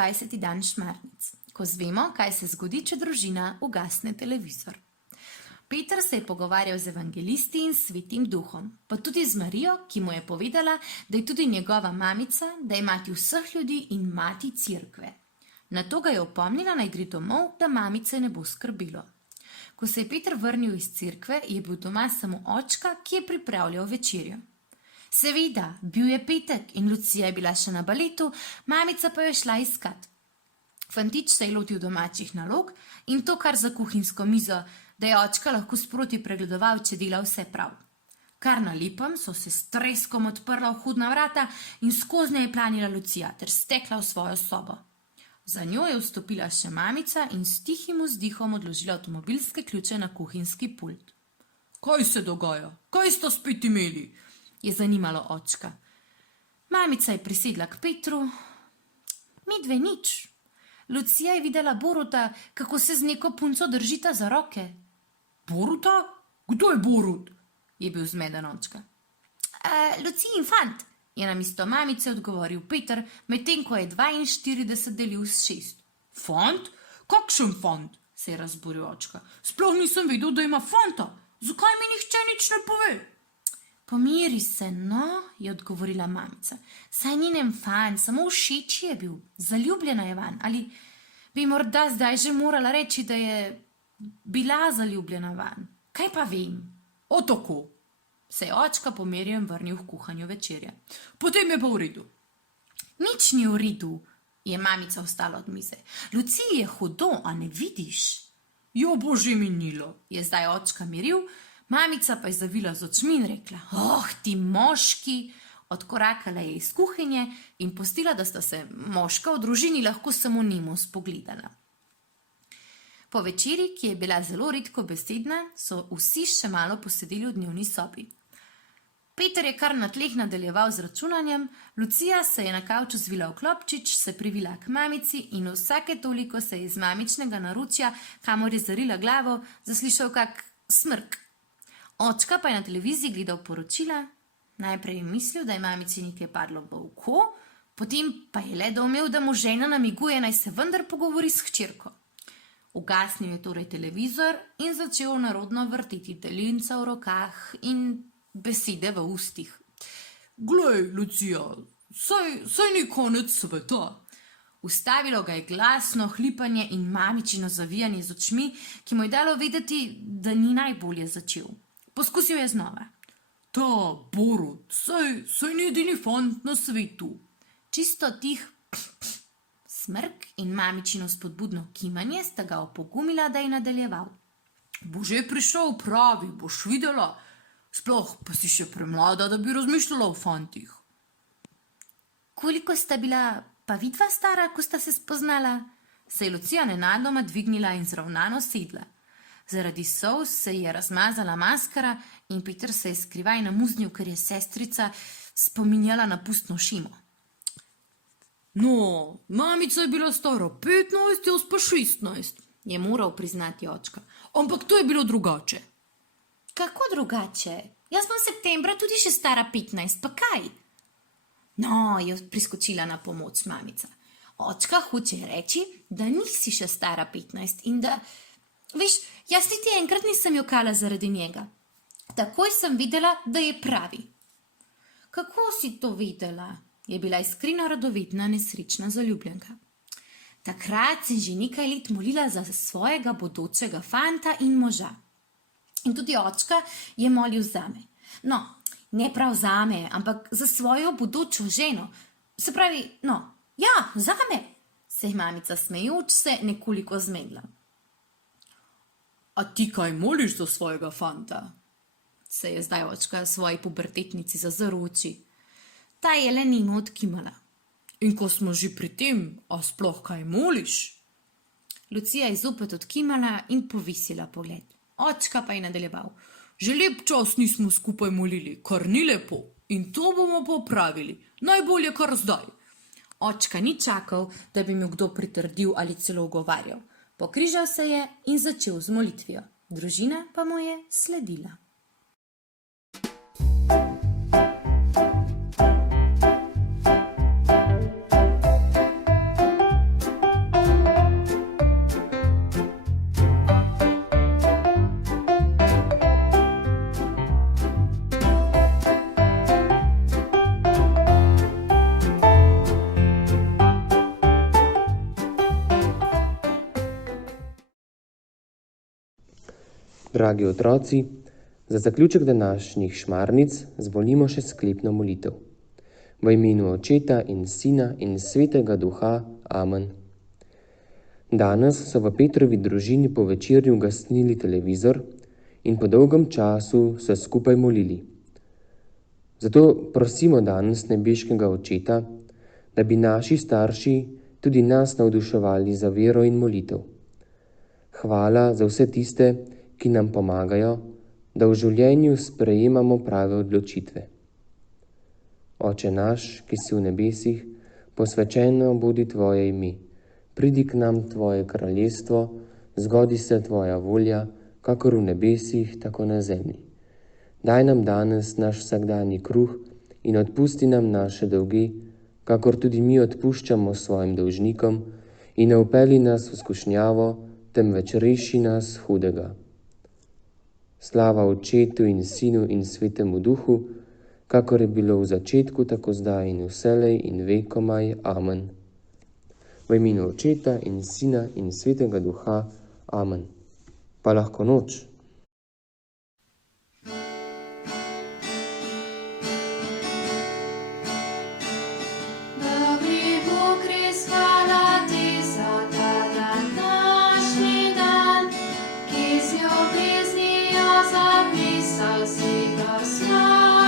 24. dan šmarnic, ko zvemo, kaj se zgodi, če družina ugasne televizor. Peter se je pogovarjal z evangelisti in svetim duhom, pa tudi z Marijo, ki mu je povedala, da je tudi njegova mamica, da je mati vseh ljudi in mati cerkve. Nato ga je opomnila, naj gre domov, da mamice ne bo skrbilo. Ko se je Peter vrnil iz cerkve, je bil doma samo očka, ki je pripravljal večerjo. Seveda, bil je petek in Lucija je bila še na baletu, mamica pa je šla iskat. Fantič se je lotil domačih nalog in to kar za kuhinjsko mizo, da je očka lahko sproti pregledoval, če dela vse prav. Kar na lepem so se s treskom odprla vhodna vrata in skoznje je planila Lucija ter stekla v svojo sobo. Za njo je vstopila še mamica in s tihim vzdihom odložila avtomobilske ključe na kuhinjski pult. Kaj se dogaja? Kaj sta spet imeli? Je zanimalo očka. Mamica je prisedla k Petru. Midve nič. Lucija je videla Boruta, kako se z neko punco držita za roke. Boruta? Kdo je Borut? Je bil zmeden očka. Lucijin fant, je namesto mamice odgovoril Peter, medtem ko je 42 delil s 6. Fant? Kakšen fant? Se je razburil očka. Sploh nisem vedel, da ima fanta. Zakaj mi nihče nič ne pove? Pomiri se, no, je odgovorila mamica. Saj njen fant, samo všeč je bil, zaljubljena je vanj. Ali bi morda zdaj že morala reči, da je bila zaljubljena vanj? Kaj pa vem? O tako, se je očka pomirjen vrnil v kuhanju večerja. Potem je pa v redu. Nič ni v redu, je mamica vstala od mize. Luciji je hudo, a ne vidiš? Jo, bože minilo, je zdaj očka miril, mamica pa je zavila z očmi in rekla, ti moški, odkorakala je iz kuhinje in pustila, da sta se moška v družini lahko samo nemo spogledala. Po večeri, ki je bila zelo redko besedna, so vsi še malo posedeli v dnevni sobi. Peter je kar na tleh nadaljeval z računanjem, Lucija se je na kavču zvila v klopčič, se privila k mamici in vsake toliko se je iz mamičnega naročja, kamor je zarila glavo, zaslišal kak smrk. Očka pa je na televiziji gledal poročila, najprej je mislil, da je mamici nekaj padlo v oko, potem pa je le doumel, da mu žena namiguje, naj se vendar pogovori s hčerko. Ugasnil je torej televizor in začel narodno vrteti delinca v rokah in besede v ustih. Glej, Lucija, saj ni konec sveta. Ustavilo ga je glasno hlipanje in mamičino zavijanje z očmi, ki mu je dalo vedeti, da ni najbolje začel. Poskusil je znova. Ta Borut, saj ni edini fant na svetu. Čisto tih smrk in mamičino spodbudno kimanje sta ga opogumila, da je nadaljeval. Bo že prišel pravi, boš videla. Sploh pa si še premlada, da bi razmišljala o fantih. Koliko sta bila pa vidva stara, ko sta se spoznala? Se je Lucija nenadoma dvignila in zravnano sedla. Zaradi solz se je razmazala maskara in Peter se je skrivaj namuznil, ker je sestrica spominjala na pustno šimo. No, mamica je bila stara 15, jaz pa 16, je moral priznati očka. Ampak to je bilo drugače. Kako drugače? Jaz sem septembra tudi še stara 15, pa kaj? No, je priskočila na pomoč mamica. Očka hoče reči, da nisi še stara 15 in da, veš, jaz niti enkrat nisem jokala zaradi njega. Takoj sem videla, da je pravi. Kako si to videla? Je bila iskreno radovedna, nesrečna zaljubljenka. Takrat sem že nekaj let molila za svojega bodočega fanta in moža. In tudi očka je molil zame. No, ne prav zame, ampak za svojo bodočo ženo. Se pravi, no, ja, zame, se je mamica smejoč se nekoliko zmedla. A ti kaj moliš za svojega fanta? Se je zdaj očka svoji pubertetnici zazrl oči. Ta je le nemo odkimala. In ko smo že pri tem, a sploh kaj moliš? Lucija je zopet odkimala in povisila pogled. Očka pa je nadaljeval. Že lep čas nismo skupaj molili, kar ni lepo. In to bomo popravili. Najbolje kar zdaj. Očka ni čakal, da bi mu kdo pritrdil ali celo ugovarjal. Pokrižal se je in začel z molitvijo. Družina pa mu je sledila. Dragi otroci, za zaključek današnjih šmarnic zvolimo še sklepno molitev. V imenu Očeta in Sina in Svetega Duha. Amen. Danes so v Petrovi družini po večerji ugasnili televizor in po dolgem času se skupaj molili. Zato prosimo danes nebeškega Očeta, da bi naši starši tudi nas navduševali za vero in molitev. Hvala za vse tiste, ki nam pomagajo, da v življenju sprejemamo prave odločitve. Oče naš, ki si v nebesih, posvečeno bodi tvoje ime. Pridi k nam tvoje kraljestvo, zgodi se tvoja volja, kakor v nebesih, tako na zemlji. Daj nam danes naš vsakdanji kruh in odpusti nam naše dolge, kakor tudi mi odpuščamo svojim dolžnikom, in ne vpelji nas v skušnjavo, temveč reši nas hudega. Slava Očetu in Sinu in Svetemu Duhu, kakor je bilo v začetku, tako zdaj in vselej in vekomaj. Amen. V imenu Očeta in Sina in Svetega Duha. Amen. Pa lahko noč. Zapisal si ga slava.